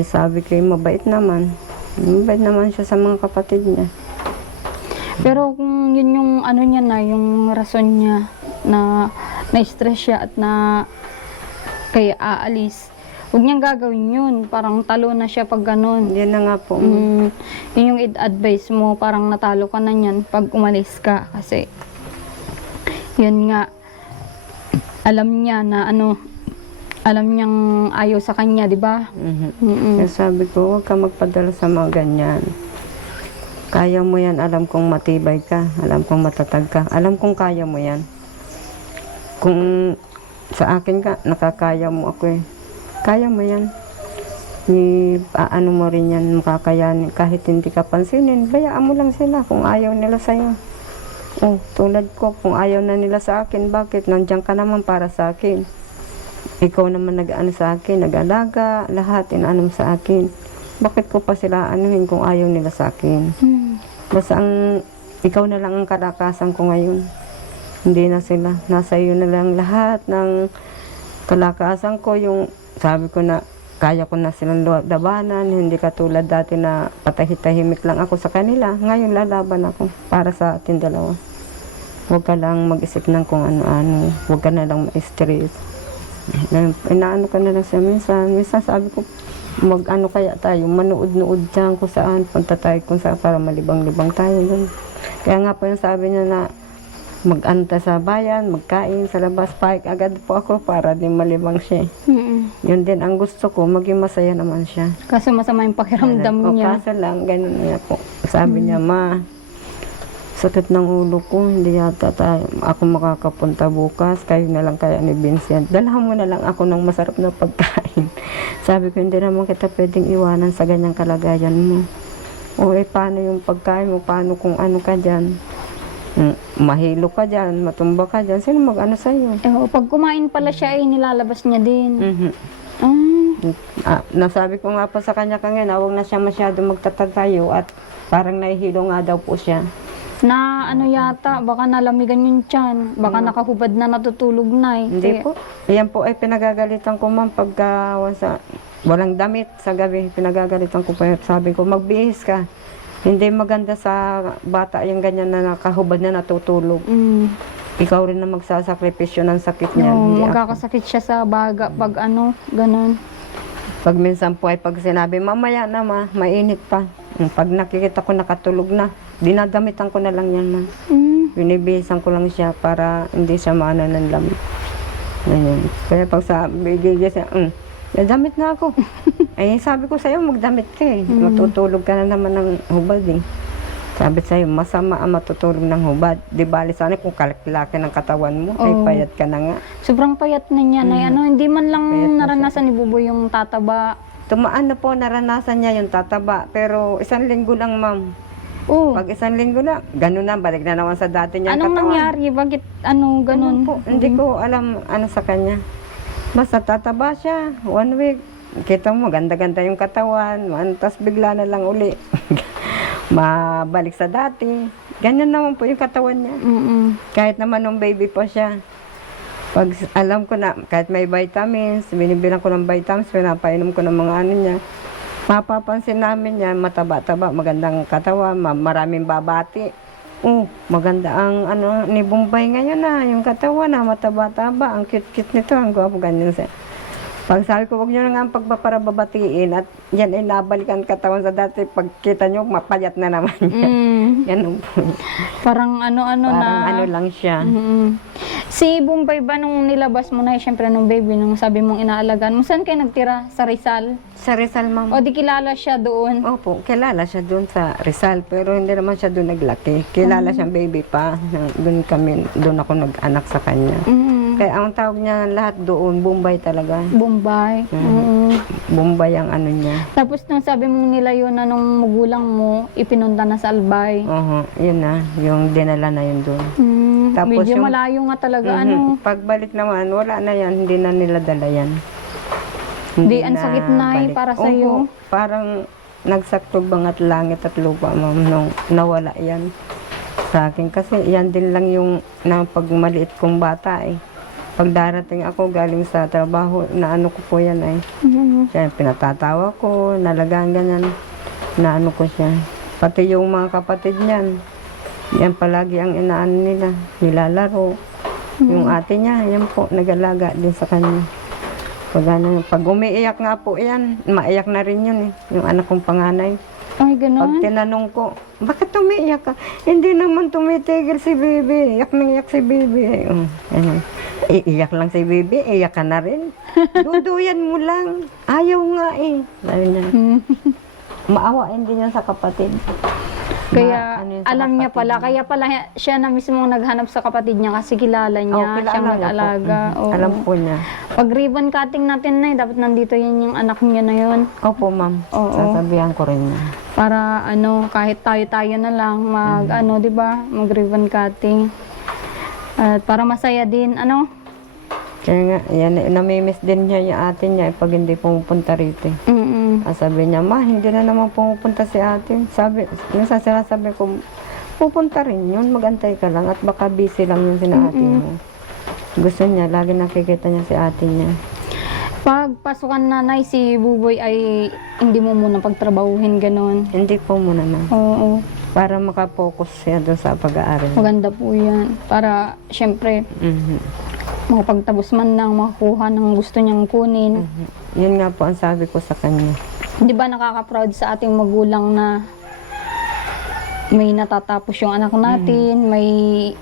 Sabi ko, mabait naman. Mabait naman siya sa mga kapatid niya. Pero kung yun yung niya na, yung rason niya na na-stress siya at na kaya aalis, huwag niyang gagawin yun. Parang talo na siya pag ganun. Yan na nga po. Yun yung advice mo, parang natalo ka na yan pag umalis ka. Kasi, yun nga, alam niya na alam niyang ayaw sa kanya, di ba? Kaya sabi ko, huwag ka magpadala sa mga ganyan. Kaya mo yan, alam kong matibay ka, alam kong matatag ka, alam kong kaya mo yan. Kung sa akin ka, nakakaya mo ako eh. Kaya mo yan. Ano mo rin yan, makakayanin. Kahit hindi ka pansinin, bayaan mo lang sila kung ayaw nila sa'yo. Tulad ko, kung ayaw na nila sa akin, bakit? Nandiyan ka naman para sa akin. Ikaw naman nag-ano sa akin, nag-alaga, lahat inaano sa akin. Bakit ko pa sila anuhin kung ayaw nila sa akin? Basta ikaw na lang ang kalakasan ko ngayon. Hindi na sila. Nasa iyo na lang lahat ng kalakasan ko. Yung sabi ko na kaya ko na silang labanan. Hindi katulad dati na patahit-tahimik lang ako sa kanila. Ngayon lalaban ako para sa ating dalawa. Huwag ka lang mag-isip ng kung ano-ano. Huwag ka na lang ma-stress. Inaano ka na lang siya minsan. Minsan sabi ko, mag-ano kaya tayo, manood-nood dyan kung saan, punta tayo kung saan para malibang-libang tayo. Dun. Kaya nga po yung sabi niya na mag-ano tayo sa bayan, magkain sa labas, paik agad po ako para din malibang siya. Yun din ang gusto ko, maging masaya naman siya. Kasi masama yung pakiramdam niya. Kaso lang, ganun niya po. Sabi niya, ma, sakit ng ulo ko, hindi yata ako makakapunta bukas, kayo na lang kaya ni Vincent. Dalhan mo na lang ako ng masarap na pagkain. Sabi ko, hindi naman kita pwedeng iwanan sa ganyang kalagayan mo. O paano yung pagkain mo, paano kung ano ka dyan? Mahilo ka dyan, matumba ka dyan, sino mag-ano sa'yo? Pag kumain pala siya, nilalabas niya din. Nasabi ko nga po sa kanya kanina, huwag na siya masyado magtatatayo at parang nahihilo nga daw po siya. Na ano yata, baka nalamigan yung tiyan, baka nakahubad na natutulog na eh. Hindi po. Yan po ay pinagagalitan ko ma'am pagka walang damit sa gabi. Pinagagalitan ko pa. Sabi ko, magbihis ka. Hindi maganda sa bata yung ganyan na nakahubad na natutulog. Ikaw rin na magsasakripisyo ng sakit niya. Hindi magkakasakit siya sa baga pag ano, ganun. Pag minsan po ay pag sinabi, mamaya na ma, mainit pa. Pag nakikita ko nakatulog na, dinadamitan ko na lang yan man. Binibihisan ko lang siya para hindi siya maano ng lamig. Ganyan. Kaya pag bigay siya, nadamit na ako. Ay sabi ko sa'yo, magdamit ka eh. Matutulog ka na naman ng hubad eh. Sabi sa'yo, masama ang matutulog ng hubad. Di bali sana kung kalaki ng katawan mo, ay payat ka na nga. Sobrang payat na niya na hindi man lang Payat na naranasan ni Buboy yung tataba. Tumaan na po, naranasan niya yung tataba. Pero 1 linggo lang ma'am. Pag 1 linggo na, gano'n na, balik na naman sa dati niyang Anong katawan. nangyari? Bakit ganun? Po, hindi ko alam ano sa kanya. Basta tataba siya, 1 week. Kita mo, ganda-ganda yung katawan. Tapos bigla na lang uli. Mabalik sa dati. Ganyan naman po yung katawan niya. Kahit naman nung baby pa siya. Pag alam ko na, kahit may vitamins, binibilang ko ng vitamins, pinapainom ko ng mga ano niya. Mapapansin namin niya, mataba-taba, magandang katawan, maraming babati. Maganda ang ano ni Bombay ngayon na, yung katawan na mataba-taba, ang cute-cute nito, ang gwapo ganyan siya. Pag sabi ko, huwag nyo na nga ang pagpaparababatiin at yan ay nabalikan katawan sa dati, pagkita nyo, mapayat na naman yan. Yan po. Parang ano-ano na. Parang ano lang siya. Si Bombay ba nung nilabas mo na, syempre nung baby, nung sabi mong inaalagaan mo, saan kayo nagtira? Sa Rizal? Sa Rizal, ma'am. O di kilala siya doon? Opo, kilala siya doon sa Rizal, pero hindi naman siya doon naglaki. Kilala siyang baby pa. Doon ako nag-anak sa kanya. Kaya ang tawag niya lahat doon, Bombay talaga. Bombay. Bombay ang ano niya. Tapos nung sabi mong nilayo na nung magulang mo, ipinunta na sa Albay. Yun na, yung dinala na yun doon. Tapos medyo yung- malayo nga talaga, ano. Pagbalik naman, wala na yan, hindi na nila dala yan. Di, ang sakit na balik. para sa'yo. Parang nagsaktog bangat langit at lupa, ma'am, nung nawala yan sa akin. Kasi yan din lang yung pag maliit kong bata eh. Pag darating ako galing sa trabaho, na ano ko po yan ay. Siya, pinatatawa ko, nalagaan ganyan. Na ano ko siya. Pati yung mga kapatid niyan, yan palagi ang inaan nila, nilalaro. Yung ate niya, yan po, nag-alaga din sa kanya. Pag umiiyak nga po yan, maiyak na rin yun eh, yung anak kong panganay. Ay, Pag gano'n? tinanong ko, bakit umiiyak ka? Hindi naman tumitigil si Bibi, iyak nang iyak si Bibi. Iiyak lang si Bibi, iyak ka na rin. Duduyan mo lang, ayaw nga eh. Sabi niya, maawain din yan sa kapatid. Kaya Ano yun sa alam niya kapatid pala, kaya pala siya na mismo naghanap sa kapatid niya kasi kilala niya, kilala siyang niya po. mag-alaga. Oo. Alam po niya. Pag ribbon cutting natin na dapat nandito yan yung anak niya na yun. Opo, ma'am. Oo. Sasabihan ko rin niya. Para kahit tayo-tayo na lang di ba, mag ribbon cutting. At para masaya din, Kaya nga, yan, namimiss din niya yung ate niya pag hindi pumupunta rito. Mm-mm. Sabi niya, ma, hindi na naman pumupunta si ate. Minsan sinasabi ko, pupunta rin yun. Magantay ka lang at baka busy lang yun sina ate mo. Gusto niya, lagi nakikita niya si ate niya. Pag pasukan nanay, si Buboy ay hindi mo muna pagtrabahuhin ganon. Hindi po muna na. Oo, Para makapokus siya doon sa pag-aaral. maganda po yan. Para, syempre, Mhm. makapagtabos man lang, makakuha ng gusto niyang kunin. Yun nga po ang sabi ko sa kanya. Di ba nakaka-proud sa ating magulang na may natatapos yung anak natin,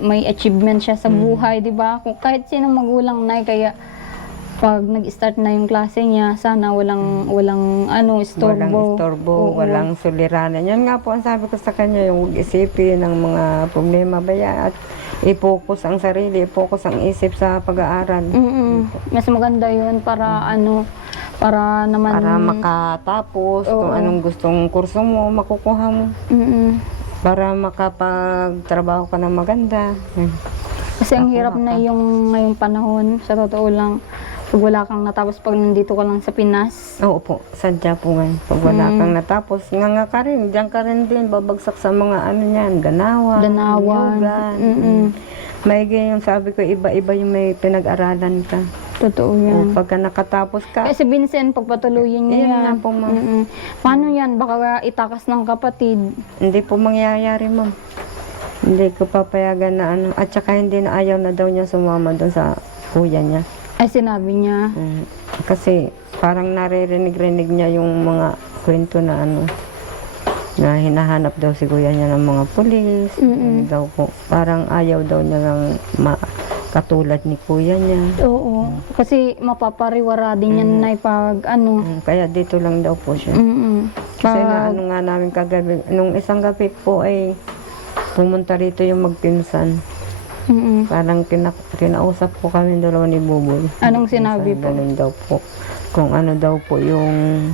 may achievement siya sa buhay, di ba? Kung kahit sinong magulang na kaya pag nag-start na yung klase niya, sana walang istorbo. Walang istorbo, Oo. walang suliranan. Yan nga po ang sabi ko sa kanya, yung huwag isipin ng mga problema baya at i-focus ang sarili, i-focus ang isip sa pag-aaral. Mas maganda yun para para naman Para makatapos kung Oo. anong gustong kurso mo, makukuha mo. Para makapagtrabaho ka ng maganda. Kasi ang hirap na yung ngayong panahon, sa totoo lang, pag wala kang natapos, pag nandito ka lang sa Pinas. Oo po, sadya po ngayon. Pag wala kang natapos, nga ka rin, diyan ka rin din, babagsak sa mga ano niyan, ganawan, Danawan. yogan. May ganyan, sabi ko, iba-iba yung may pinag-aralan ka. Totoo yan. O, pagka nakatapos ka, Kasi Vincent, pagpatuloyin niya Ayan yan. nga po, ma'am. Paano yan? Baka itakas ng kapatid. hindi po mangyayari, ma'am. Hindi ko papayagan na ano. At saka hindi na ayaw na daw niya sumama doon sa kuya niya. Ay, sinabi niya. Kasi parang naririnig-rinig niya yung mga kwento na ano, na hinahanap daw si kuya niya ng mga pulis. Ano daw po. Parang ayaw daw niya ng katulad ni kuya niya. Oo. Kasi mapapariwara din yan na pag ano. Kaya dito lang daw po siya. Kasi Pag, na ano nga namin kagabi, nung isang gabi po ay pumunta rito yung magpinsan. Parang kinausap po kami dalawa ni Buboy. Anong sinabi po? Ganun daw po. Kung ano daw po yung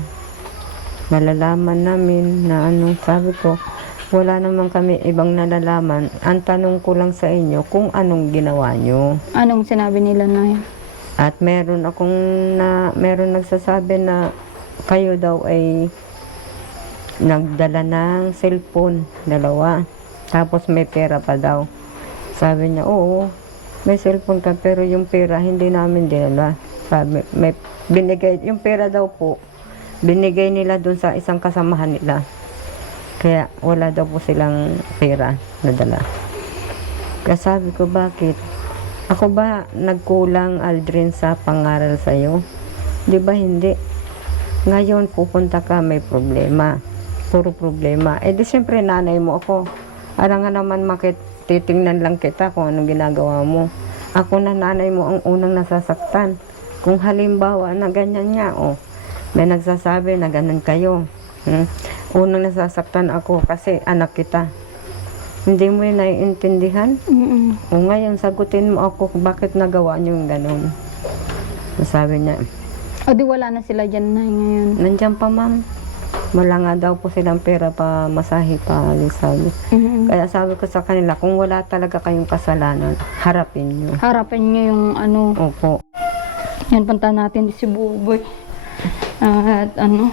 malalaman namin na ano, sabi ko, wala naman kami ibang nalalaman. Ang tanong ko lang sa inyo kung anong ginawa nyo. Anong sinabi nila na yun? At meron nagsasabi na kayo daw ay nagdala ng cellphone, dalawa. Tapos may pera pa daw. Sabi niya, oo, may cellphone ka pero yung pera hindi namin dinala. Sabi, may binigay, yung pera daw po, binigay nila dun sa isang kasamahan nila. Kaya wala daw po silang pera na dala. Kaya sabi ko, bakit? Ako ba nagkulang, Aldrin, sa pangaral sa'yo? Di ba hindi? Ngayon pupunta ka, may problema. Puro problema. Eh di siyempre nanay mo ako. Ara nga naman titingnan lang kita kung anong ginagawa mo. Ako na nanay mo ang unang nasasaktan. Kung halimbawa na ganyan niya, may nagsasabi na ganun kayo. Unang nasasaktan ako kasi anak kita. Hindi mo yun naiintindihan? O ngayon, sagutin mo ako kung bakit nagawa niyo yung ganun. Sabi niya, O di wala na sila dyan na ngayon. nandiyan pa ma'am. Wala nga daw po silang pera pa masahe pa, sabi. Kaya sabi ko sa kanila, kung wala talaga kayong kasalanan, harapin nyo. Harapin niyo yung ano. Opo. Yan, punta natin si Buboy. At ano,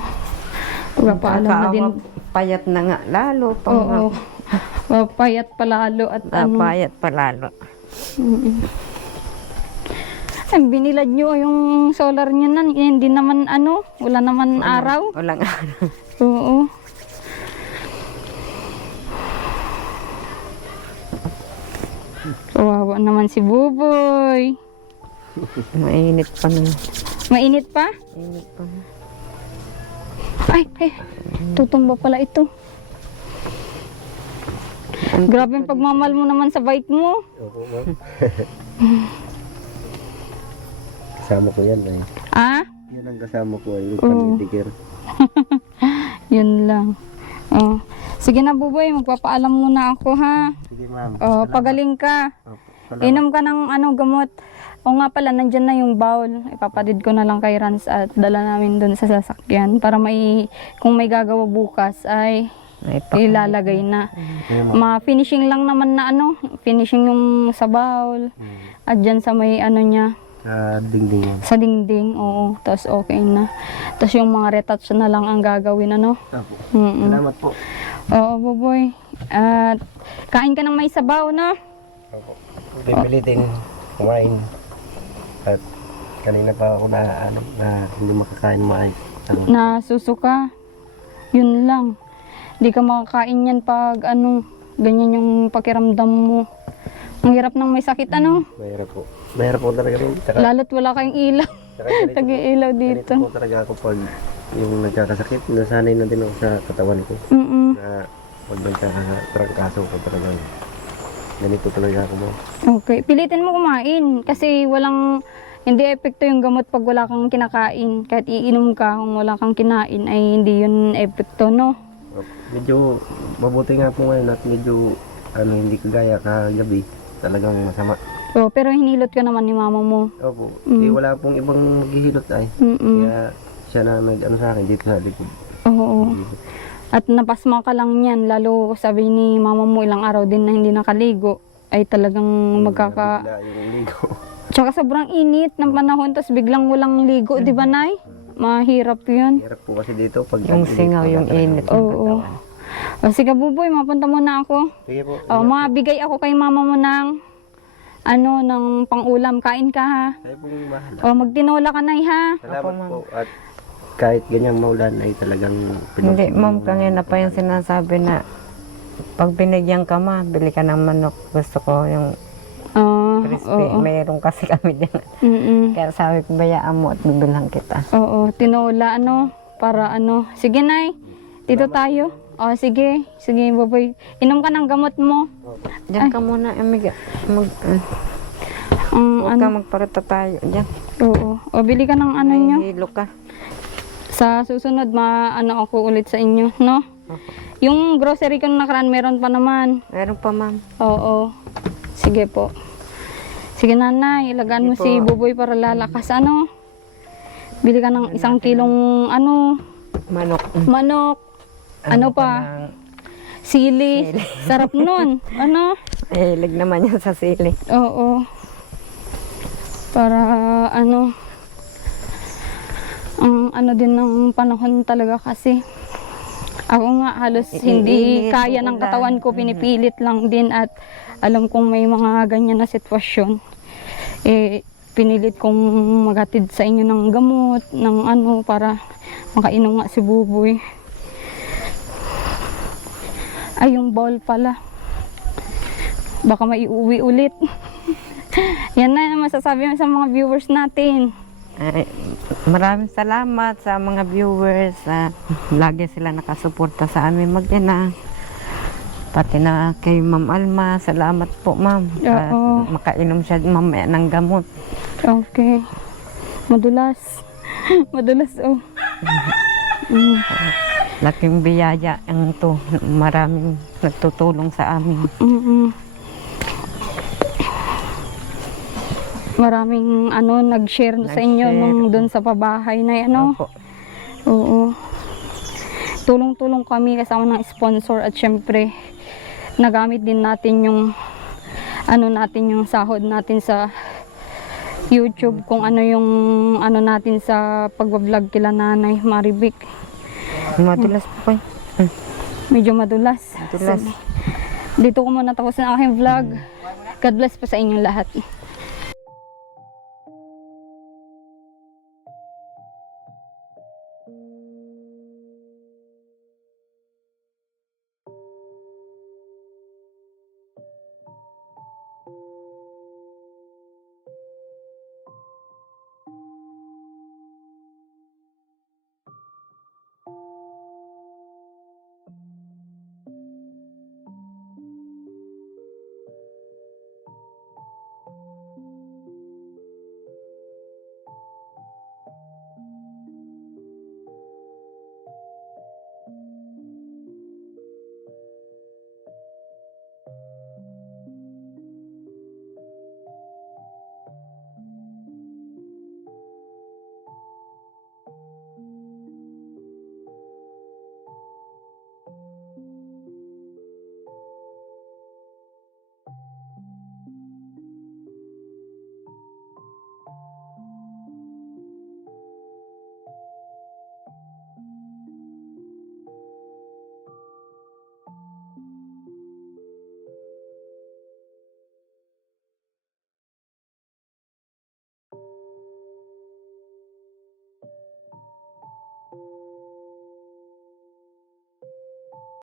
pagpapaalam na din. Payat na nga lalo. Oo. Papayat palalo at ano. Payat pa lalo. Ay, binilad nyo yung solar niya na. Hindi naman ano, wala naman araw. Walang araw. Oo. Kawawa naman si Buboy. Mainit pa nun. Mainit pa? Mainit pa. Ay, tutumba pala ito. Grabe yung pagmamahal mo naman sa bike mo. Opo, ma'am. Kasama ko yan eh. Ah? Yan ang kasama ko ay yung panidikir. Yun lang. Oh. Sige na, Buboy, magpapaalam muna ako ha. Sige, ma'am. Oh, pagaling ka. Opo. Inom ka ng gamot. O nga pala, nandyan na yung bowl. Ipapadid ko na lang kay Rans at dala namin dun sa sasakyan para kung may gagawa bukas ay ilalagay na. Ma-finishing lang naman na finishing yung sa bowl. At dyan sa may niya, Dingding. sa dingding, oo. Tapos okay na. Tapos yung mga retouch na lang ang gagawin, Opo. Salamat po. Oo, Buboy. At kain ka ng may sabaw, no? Opo. Pipilitin kumain. At kanina pa ako na hindi makakain maayos. Nasusuka. Yun lang. Di ka makakain yan pag ganyan yung pakiramdam mo. Ang hirap ng may sakit, Mahirap po. Mahirap po talaga rin. Lalo't wala kayong ilaw. Tag-iilaw dito. Ganito po talaga ako pag yung nagkakasakit. Nasanay na din ako sa katawan ko. Na pag nagkakatrangkaso ko talaga. Ganito talaga ako mo. Okay. Pilitin mo kumain. Kasi hindi epekto yung gamot pag wala kang kinakain. Kahit iinom ka, kung wala kang kinain, ay hindi yun epekto, no? Medyo mabuti nga po ngayon at medyo hindi kagaya kagabi. Talagang masama. So, pero hinilot ka naman ni mama mo. Opo. Wala pong ibang maghihilot ay. Kaya siya na sa akin dito sa likod. Oo. At napasma ka lang yan. Lalo sabi ni mama mo ilang araw din na hindi nakaligo. Ay talagang Bigla yung ligo. Tsaka sobrang init ng panahon. Tapos biglang walang ligo. Di ba, Nay? Mahirap yun. Hirap po kasi dito pag Yung singaw, yung init. Oo. O, sige, Buboy. Mapunta muna ako. Sige po. Mabigay ako kay mama mo ng ng pang-ulam. Kain ka, ha? Kayo pong mahal. Magtinola ka, Nay, ha? Salamat po. At kahit ganyang maulan ay talagang Hindi, ma'am, kanina pa yung sinasabi na pag binigyan ka ma, bili ka ng manok. Gusto ko yung crispy. Mayroon kasi kami dyan. Kaya sabi ko, bayaan mo at bibilang kita. Oo, tinola, para Sige, Nay. Dito tayo. Sige. Sige, Baboy. Inom ka ng gamot mo. Diyan ka muna, amiga. Huwag ka magparata tayo. Diyan. Oo. Bili ka ng nyo. Hilo ka. Sa susunod, ako ulit sa inyo, no? Yung grocery ko nakaraan, meron pa naman. Meron pa, ma'am. Oo. Sige po. Sige, Nanay. Ilagaan mo si Buboy para lalakas. Bili ka ng 1 kilong, Manok. manok. Sili. Sarap nun. Hilig naman yan sa sili. Oo. Para ang din ng panahon talaga kasi. Ako nga halos hindi kaya ng katawan ko, pinipilit lang din at alam kong may mga ganyan na sitwasyon. Pinilit kong maghatid sa inyo ng gamot, ng para makainom nga si Buboy. Ay, yung bowl pala. Baka maiuwi ulit. Yan na masasabi mo sa mga viewers natin. Ay, maraming salamat sa mga viewers. Lagi sila nakasuporta sa amin mag-ina. Pati na kay Ma'am Alma. Salamat po, Ma'am. Makainom siya mamaya ng gamot. Okay. Madulas. Madulas, Laking biyaya ang to. Maraming nagtutulong sa amin. Maraming nag-share sa inyo nung doon sa pabahay na Opo. Oo. Tulong-tulong kami kasama ng sponsor at syempre nagamit din natin yung yung sahod natin sa YouTube, kung yung natin sa pagbablog kila Nanay Marivic. Madulas po. Medyo madulas. Madulas. Dito ko muna tapos ang aking vlog. God bless po sa inyong lahat.